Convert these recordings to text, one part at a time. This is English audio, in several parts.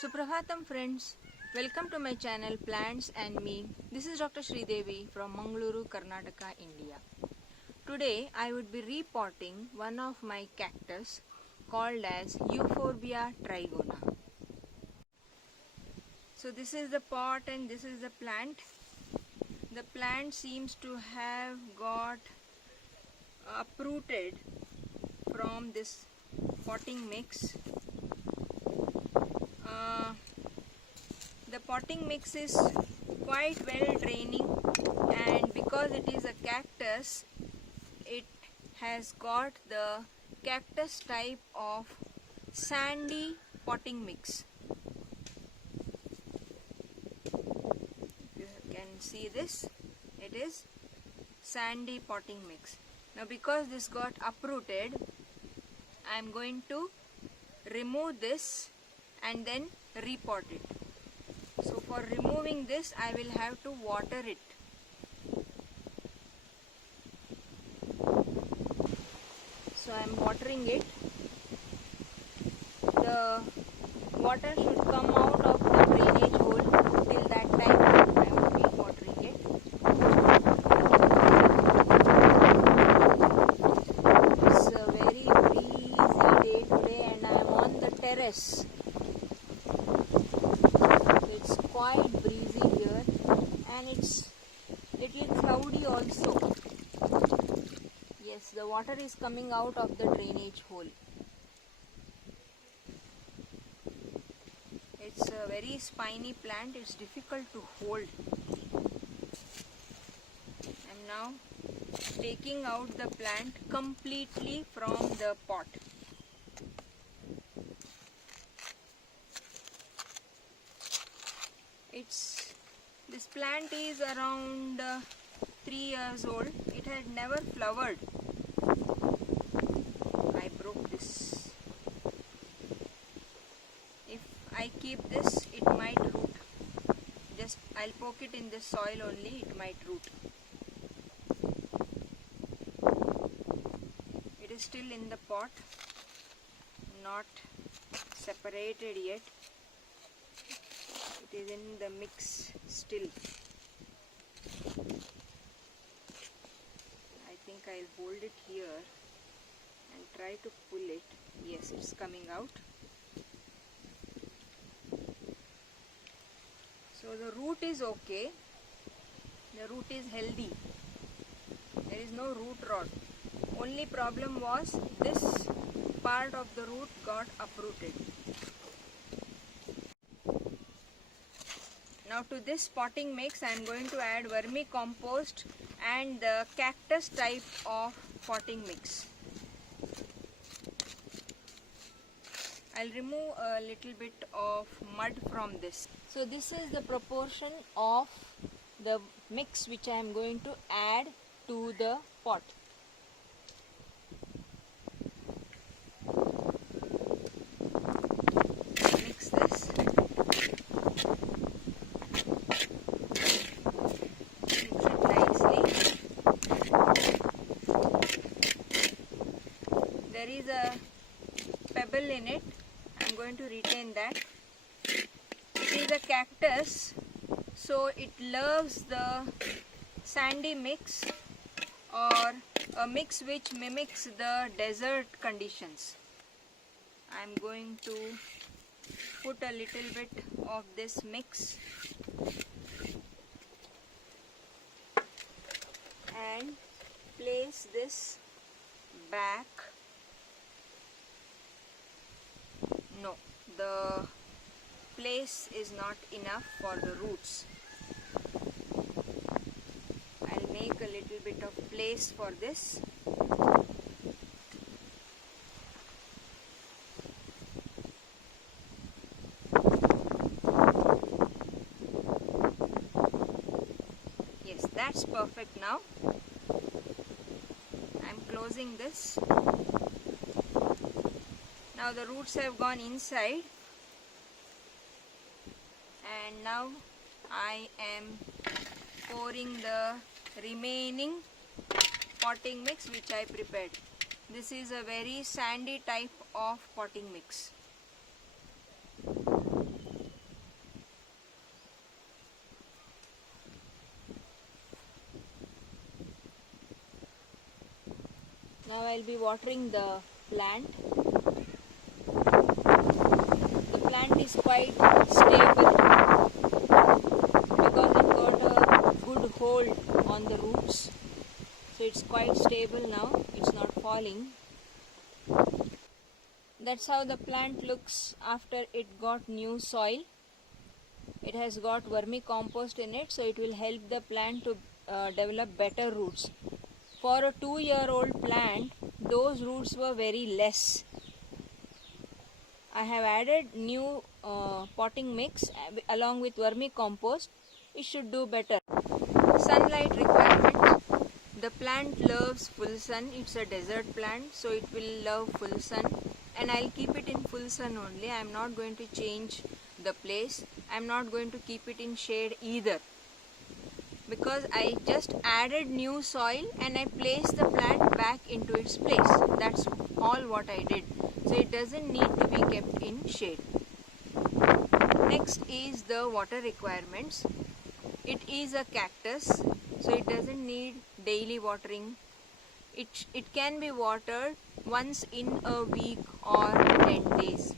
Suprabhatam friends, welcome to my channel Plants and Me. This is Dr. Sridevi from Mangaluru, Karnataka, India. Today I would be repotting one of my cactus called as Euphorbia trigona. So this is the pot and this is the plant. The plant seems to have got uprooted from this potting mix. The potting mix is quite well draining, and because it is a cactus, it has got the cactus type of sandy potting mix. You can see this, it is sandy potting mix. Now because this got uprooted, I am going to remove this and then repot it. So for removing this, I will have to water it. So I am watering it. The water should come out of the drainage hole. Till that time I will be watering it. It's a very breezy day today and I am on the terrace. It's quite breezy here and it's little cloudy also. Yes, the water is coming out of the drainage hole. It's a very spiny plant, it's difficult to hold. I'm now taking out the plant completely from the pot. This plant is around 3 years old. It had never flowered. I broke this. If I keep this, it might root. Just I'll poke it in the soil only, it might root. It is still in the pot, not separated yet. It is in the mix still. I think I'll hold it here and try to pull it. Yes, it's coming out. So the root is okay. The root is healthy. There is no root rot. Only problem was this part of the root got uprooted. Now to this potting mix I am going to add vermicompost and the cactus type of potting mix. I'll remove a little bit of mud from this. So this is the proportion of the mix which I am going to add to the pot. Mix this. There is a pebble in it. I am going to retain that. It is a cactus, so it loves the sandy mix or a mix which mimics the desert conditions. I am going to put a little bit of this mix and place this back. No, the place is not enough for the roots. I'll make a little bit of place for this. Yes, that's perfect now. I'm closing this. Now the roots have gone inside and now I am pouring the remaining potting mix which I prepared. This is a very sandy type of potting mix. I'll be watering the plant. The plant is quite stable because it got a good hold on the roots. So it's quite stable now, it's not falling. That's how the plant looks after it got new soil. It has got vermicompost in it, so it will help the plant to develop better roots. For a 2-year-old plant, those roots were very less. I have added new potting mix along with vermicompost. It should do better. Sunlight requirements. The plant loves full sun. It's a desert plant, so it will love full sun. And I'll keep it in full sun only. I'm not going to change the place. I'm not going to keep it in shade either, because I just added new soil and I placed the plant back into its place. That's all what I did. So it doesn't need to be kept in shade. Next is the water requirements. It is a cactus, so it doesn't need daily watering. It can be watered once in a week or 10 days.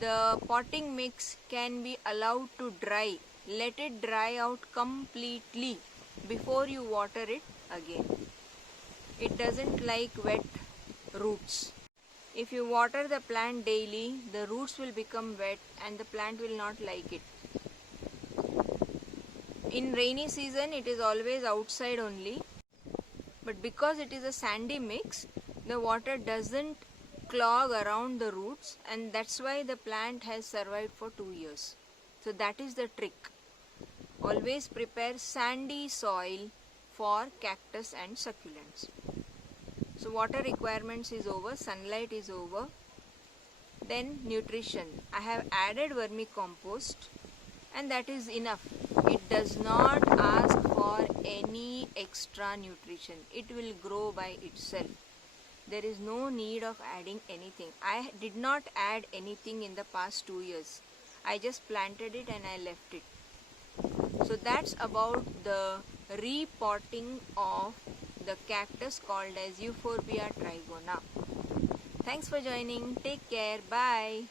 The potting mix can be allowed to dry. Let it dry out completely before you water it again. It doesn't like wet roots. If you water the plant daily, the roots will become wet and the plant will not like it. In rainy season, it is always outside only. But because it is a sandy mix, the water doesn't clog around the roots, and that's why the plant has survived for 2 years. So that is the trick. Always prepare sandy soil for cactus and succulents. So water requirements is over, sunlight is over. Then nutrition. I have added vermicompost and that is enough. It does not ask for any extra nutrition. It will grow by itself. There is no need of adding anything. I did not add anything in the past 2 years. I just planted it and I left it. So that's about the repotting of the cactus called as Euphorbia trigona. Thanks for joining. Take care. Bye.